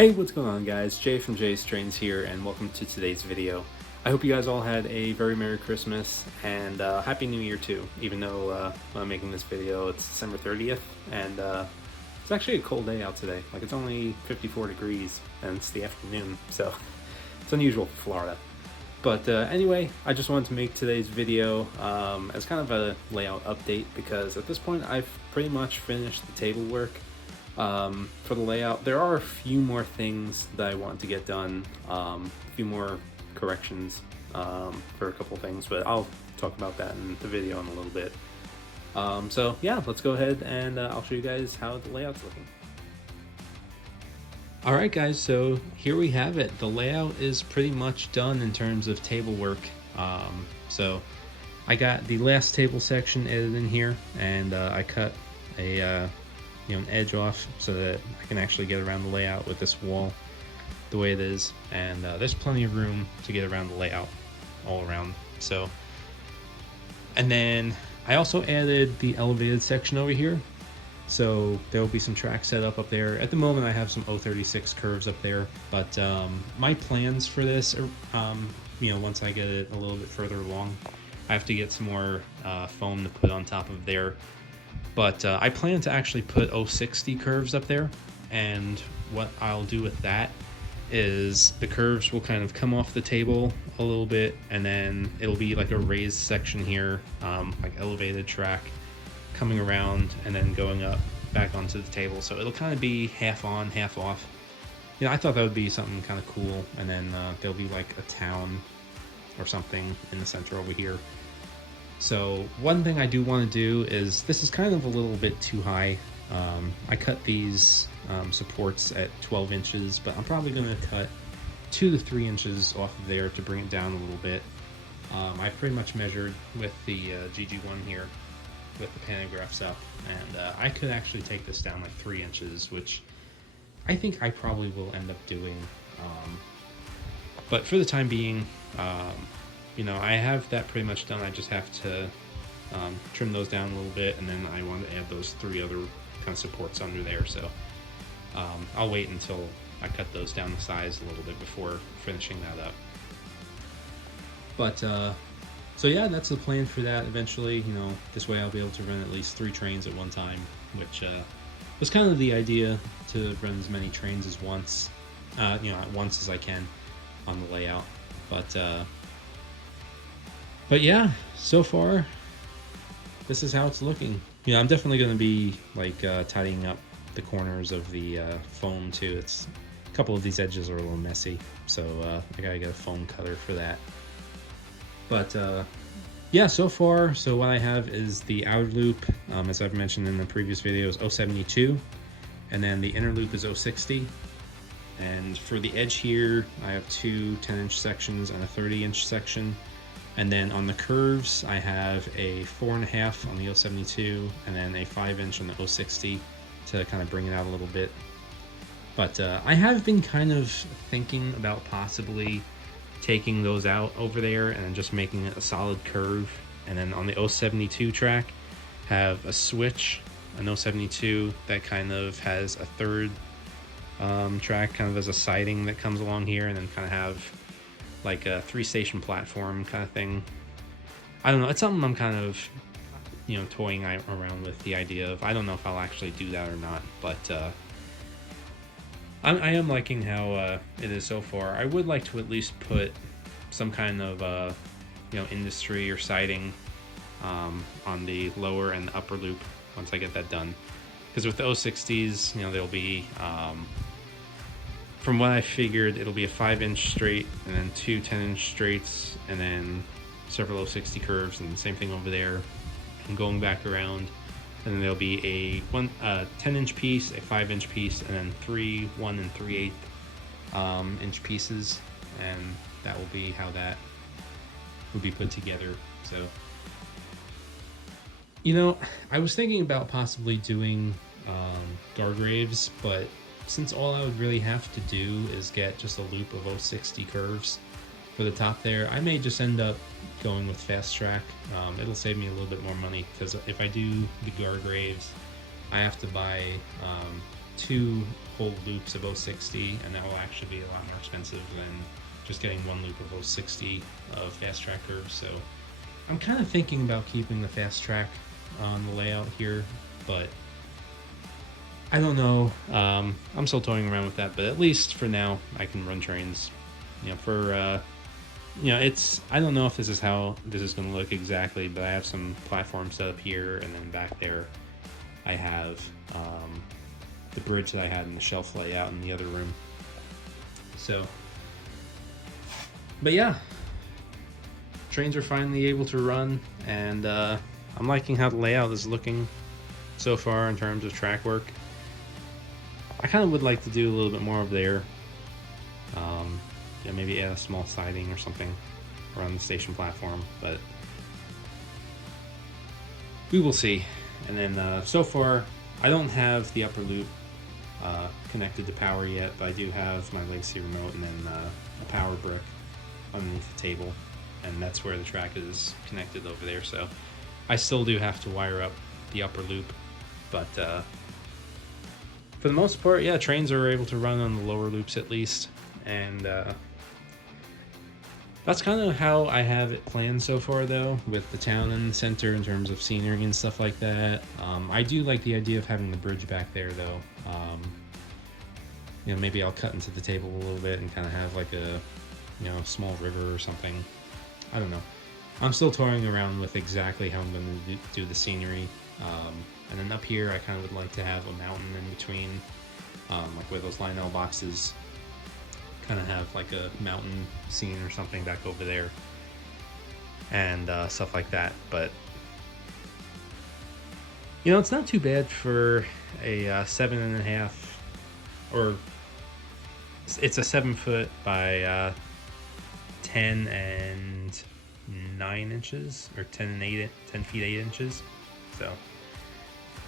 Hey, what's going on guys? Jay from Jay's Trains here, and welcome to today's video. I hope you guys all had a very Merry Christmas and Happy New Year too, even though when I'm making this video it's December 30th, and it's actually a cold day out today. Like, it's only 54 degrees and it's the afternoon, so it's unusual for Florida. But anyway, I just wanted to make today's video as kind of a layout update, because at this point I've pretty much finished the table work. For the layout, there are a few more things that I want to get done, a few more corrections for a couple things, but I'll talk about that in the video in a little bit. So yeah, let's go ahead and I'll show you guys how the layout's looking. Alright guys, so here we have it. The layout is pretty much done in terms of table work. So I got the last table section edited in here, and I cut an edge off so that I can actually get around the layout with this wall the way it is, and there's plenty of room to get around the layout all around. So, and then I also added the elevated section over here, so there will be some track set up there. At the moment I have some 036 curves up there, but my plans for this are, once I get it a little bit further along, I have to get some more foam to put on top of there. But I plan to actually put 060 curves up there, and what I'll do with that is the curves will kind of come off the table a little bit, and then it'll be like a raised section here, like elevated track coming around and then going up back onto the table. So it'll kind of be half on, half off. I thought that would be something kind of cool, and then there'll be like a town or something in the center over here. So one thing I do want to do is, this is kind of a little bit too high. I cut these supports at 12 inches, but I'm probably going to cut 2 to 3 inches off of there to bring it down a little bit. I pretty much measured with the GG1 here with the pantographs up, and I could actually take this down like 3 inches, which I think I probably will end up doing. But for the time being, I have that pretty much done. I just have to trim those down a little bit, and then I want to add those 3 other kind of supports under there. So I'll wait until I cut those down the size a little bit before finishing that up. But so yeah, that's the plan for that eventually. This way I'll be able to run at least 3 trains at one time, which was kind of the idea, to run as many trains as once, at once as I can on the layout. But yeah, so far, this is how it's looking. I'm definitely going to be like tidying up the corners of the foam too. It's a couple of these edges are a little messy, so I gotta get a foam cutter for that. But yeah, so far, so what I have is the outer loop, as I've mentioned in the previous videos, 072, and then the inner loop is 060. And for the edge here, I have 2 10-inch sections and a 30-inch section. And then on the curves, I have a 4.5 on the 072, and then a 5-inch on the 060 to kind of bring it out a little bit. But I have been kind of thinking about possibly taking those out over there and then just making it a solid curve. And then on the 072 track, have a switch, an 072 that kind of has a third track kind of as a siding that comes along here, and then kind of have like a 3-station platform kind of thing. I don't know, it's something I'm kind of toying around with the idea of. I don't know if I'll actually do that or not, but I am liking how it is so far. I would like to at least put some kind of industry or siding on the lower and the upper loop once I get that done, because with the 060s, there'll be from what I figured, it'll be a 5-inch straight, and then 2 10-inch straights, and then several 060 curves, and the same thing over there, and going back around. And then there'll be a 10-inch piece, a 5-inch piece, and then 3 1 3/8 inch pieces, and that will be how that would be put together. So, I was thinking about possibly doing Gargraves, but since all I would really have to do is get just a loop of 060 curves for the top there, I may just end up going with Fast Track. It'll save me a little bit more money, because if I do the Gargraves, I have to buy 2 whole loops of 060, and that will actually be a lot more expensive than just getting 1 loop of 060 of fast track curves. So I'm kind of thinking about keeping the fast track on the layout here, but I don't know. I'm still toying around with that, but at least for now, I can run trains. For it's, I don't know if this is how this is going to look exactly, but I have some platforms set up here, and then back there, I have the bridge that I had in the shelf layout in the other room. So, but yeah, trains are finally able to run, and I'm liking how the layout is looking so far in terms of track work. I kind of would like to do a little bit more over there. Maybe add a small siding or something around the station platform, but we will see. And then so far, I don't have the upper loop connected to power yet, but I do have my legacy remote and then a power brick underneath the table, and that's where the track is connected over there. So I still do have to wire up the upper loop, but for the most part, yeah, trains are able to run on the lower loops at least, and that's kind of how I have it planned so far, though, with the town and the center in terms of scenery and stuff like that. I do like the idea of having the bridge back there, though. Maybe I'll cut into the table a little bit and kind of have like a, small river or something. I don't know. I'm still toying around with exactly how I'm going to do the scenery. And then up here, I kind of would like to have a mountain in between, like where those Lionel boxes, kind of have like a mountain scene or something back over there, and stuff like that. But it's not too bad for a 7.5, or it's a 7 foot by 10 and 9 inches, or 10 feet 8 inches. So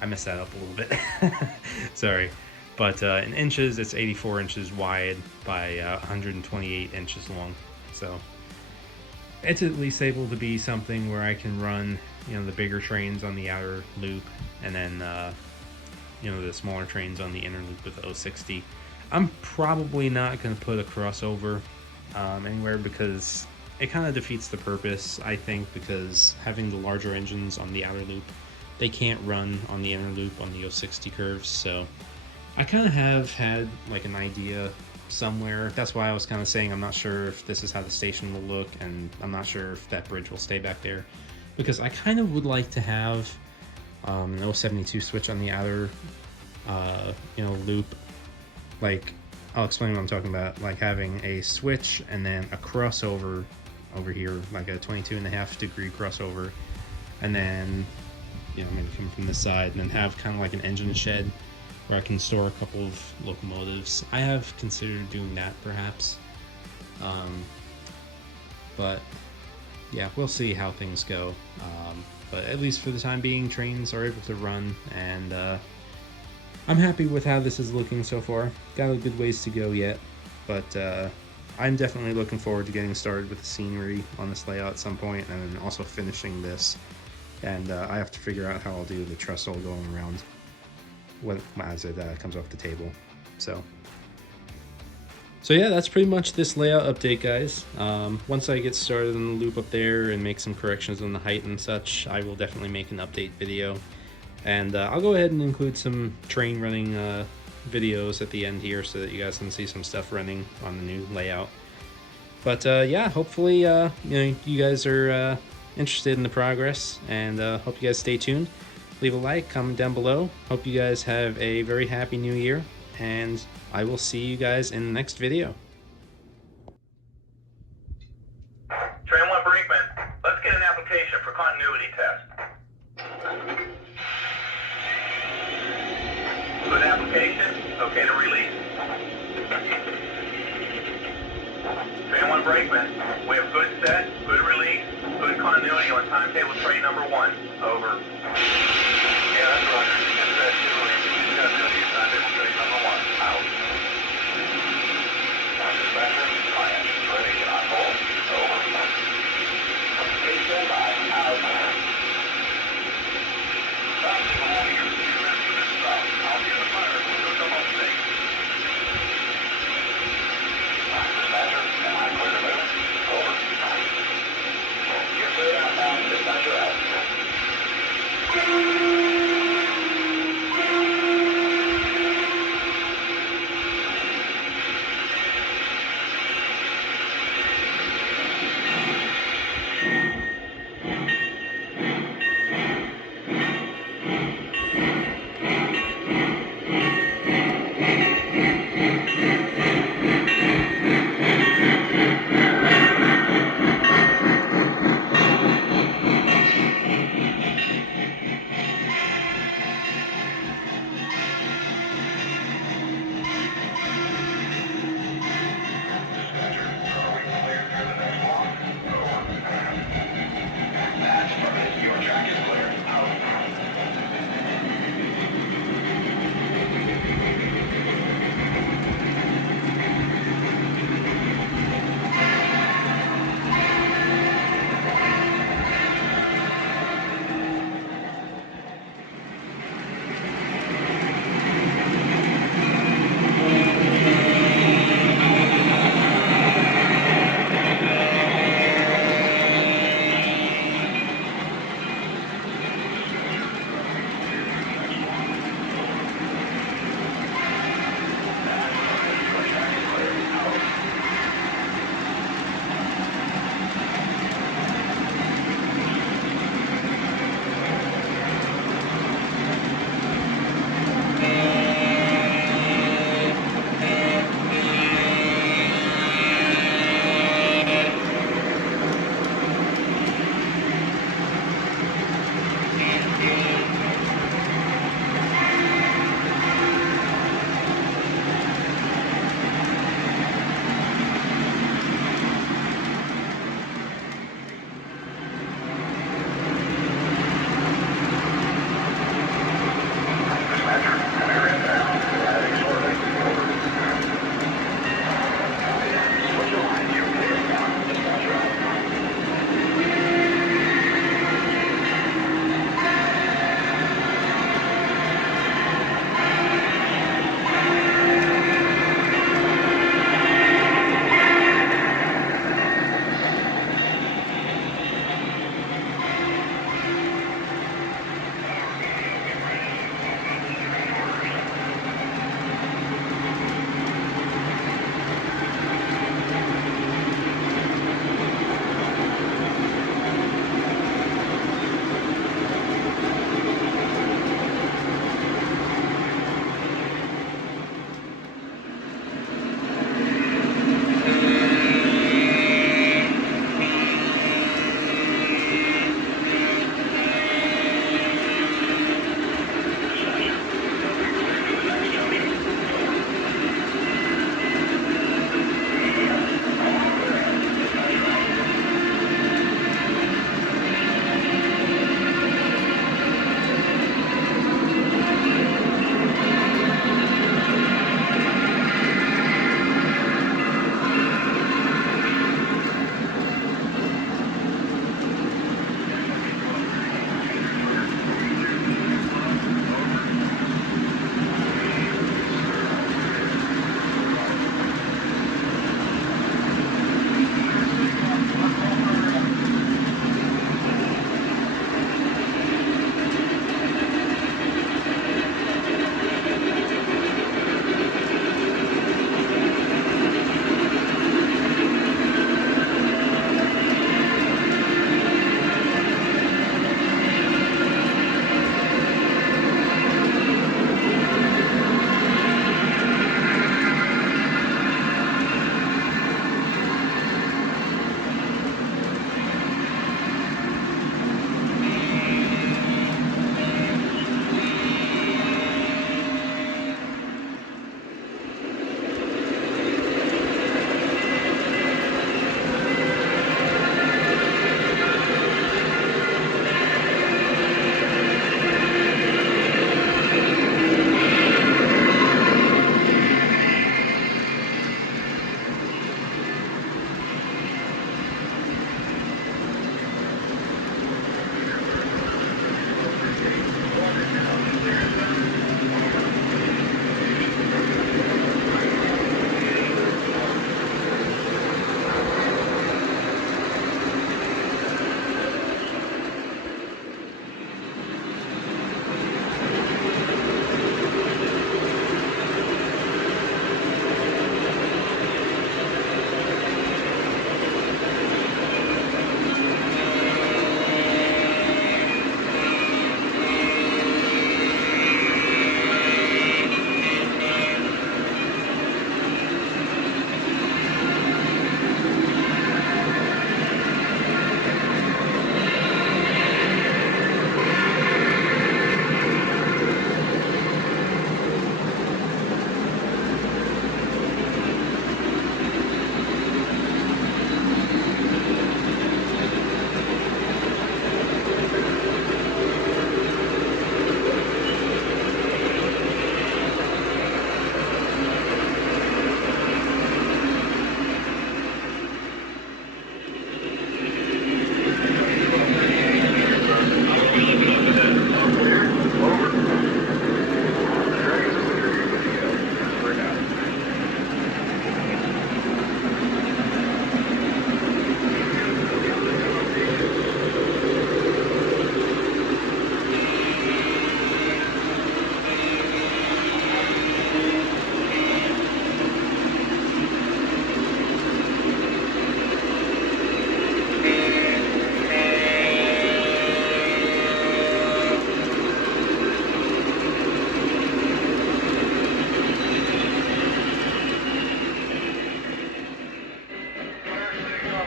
I messed that up a little bit. Sorry. But in inches, it's 84 inches wide by 128 inches long. So it's at least able to be something where I can run, the bigger trains on the outer loop, and then, the smaller trains on the inner loop with the 060. I'm probably not going to put a crossover anywhere, because it kind of defeats the purpose, I think, because having the larger engines on the outer loop, they can't run on the inner loop on the 060 curves. So I kind of have had like an idea somewhere. That's why I was kind of saying I'm not sure if this is how the station will look, and I'm not sure if that bridge will stay back there, because I kind of would like to have an 072 switch on the outer loop. Like, I'll explain what I'm talking about, like having a switch and then a crossover over here, like a 22.5 degree crossover, and then maybe come from this side, and then have kind of like an engine shed where I can store a couple of locomotives. I have considered doing that, perhaps. But yeah, we'll see how things go. But at least for the time being, trains are able to run, and I'm happy with how this is looking so far. Got a good ways to go yet, but I'm definitely looking forward to getting started with the scenery on this layout at some point, and then also finishing this. And I have to figure out how I'll do the trestle going around as it comes off the table. So yeah, that's pretty much this layout update, guys. Once I get started on the loop up there and make some corrections on the height and such, I will definitely make an update video. And I'll go ahead and include some train running videos at the end here, so that you guys can see some stuff running on the new layout. But yeah, hopefully you guys are interested in the progress, and hope you guys stay tuned. Leave a like, comment down below. Hope you guys have a very happy new year, and I will see you guys in the next video. Train 1 Brinkman, let's get an application for continuity test. Good application, okay to release. Train 1 Brinkman, we have good set, good release, good continuity on timetable train number 1. Over. Yeah, that's right. Good set, good release, good continuity on timetable train number 1. Out. Dispatcher, client, ready, on hold. Over. Please stand by. Out. Stop. I'll be the fire.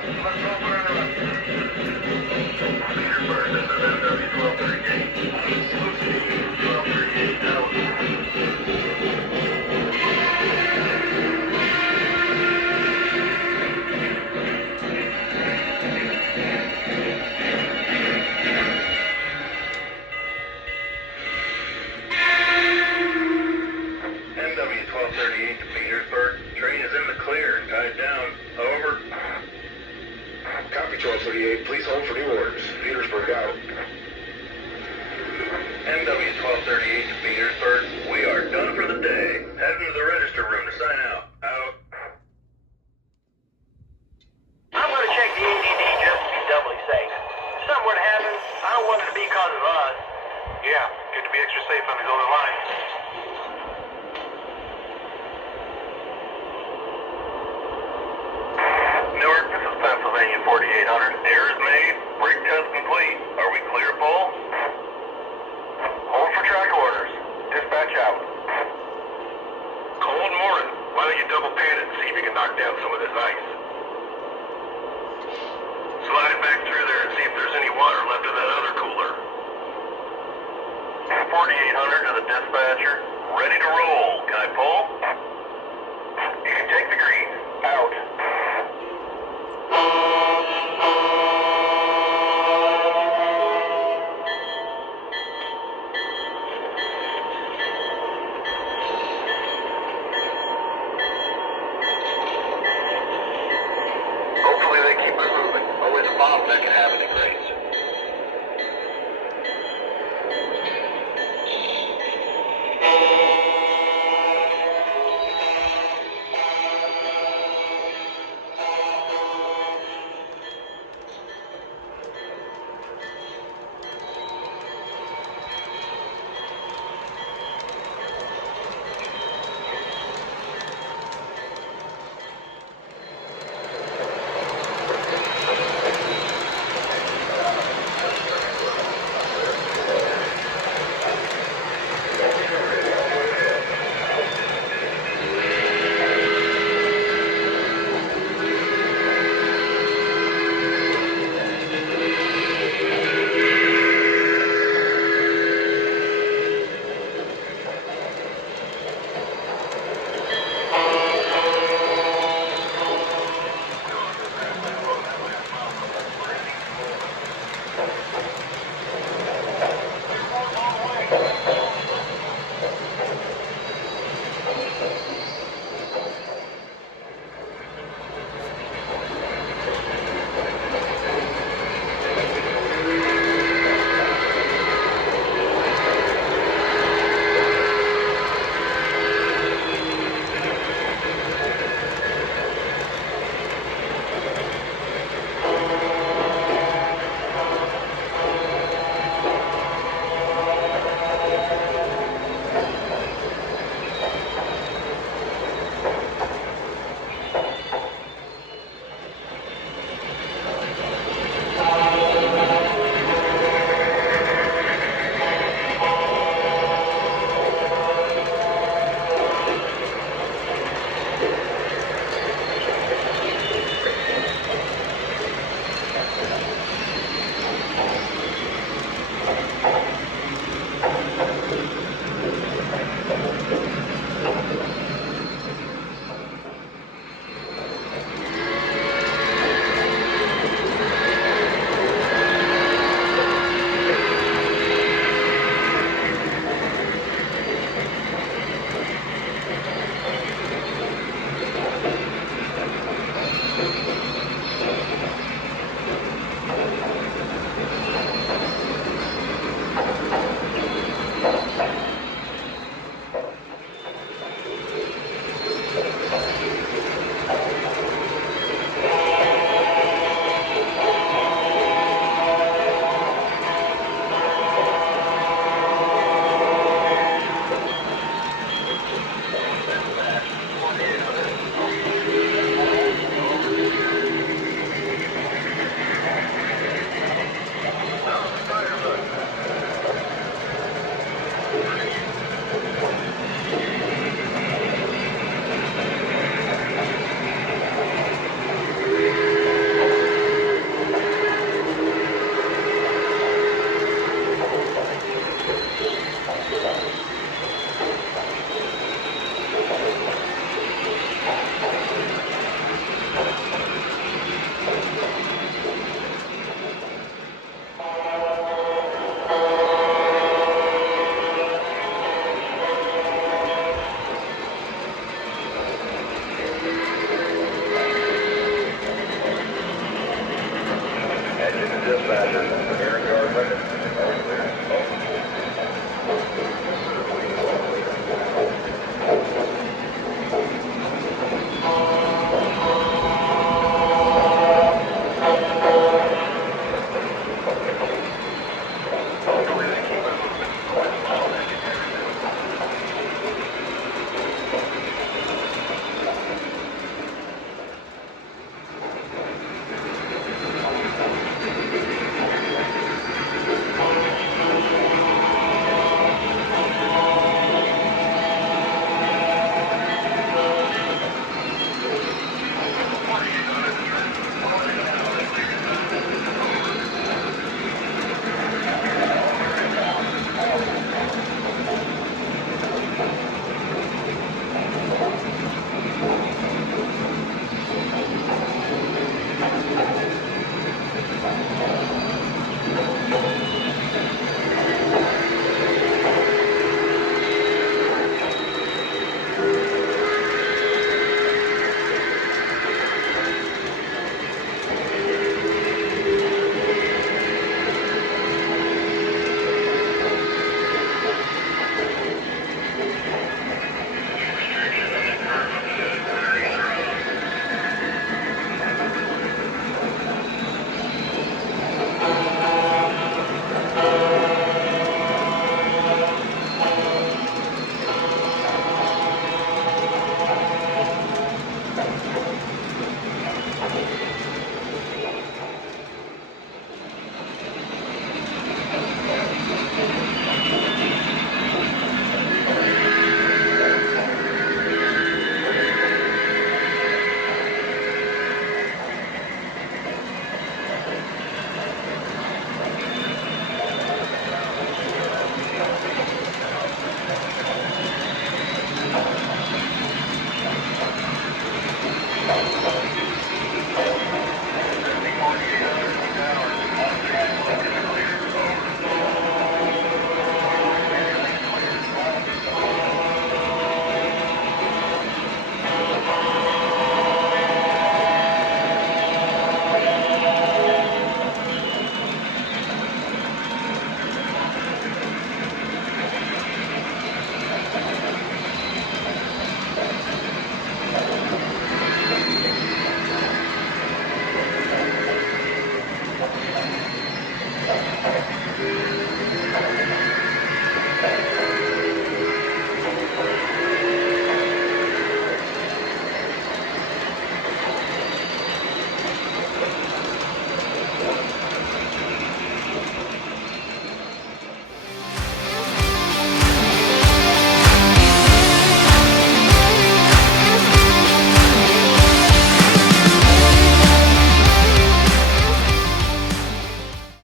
Petersburg, this is MW-1238. 1238, out. MW-1238 to Petersburg. Train is in the clear, tied down. Over. Copy 1238. Please hold for new orders. Petersburg out. MW-1238 to Petersburg. We are done for the day. Heading to the register room to sign out. Out. I'm going to check the ADD just to be doubly safe. If something were to happen, I don't want it to be because of us. Yeah, good to be extra safe on these older lines. Newark, this is Pennsylvania 4800. Air is made. Brake test complete. Are we clear, Bull? Hold for track orders. Dispatch out. Cold morning. Why don't you double pan it and see if you can knock down some of this ice? Slide back through there and see if there's any water left in that other cooler. 4800 to the dispatcher. Ready to roll. Can I pull? You can take the green. Out. Hopefully they keep it moving. Always a bottleneck in having it raised. engine to dispatcher. Air guard limit. All clear. All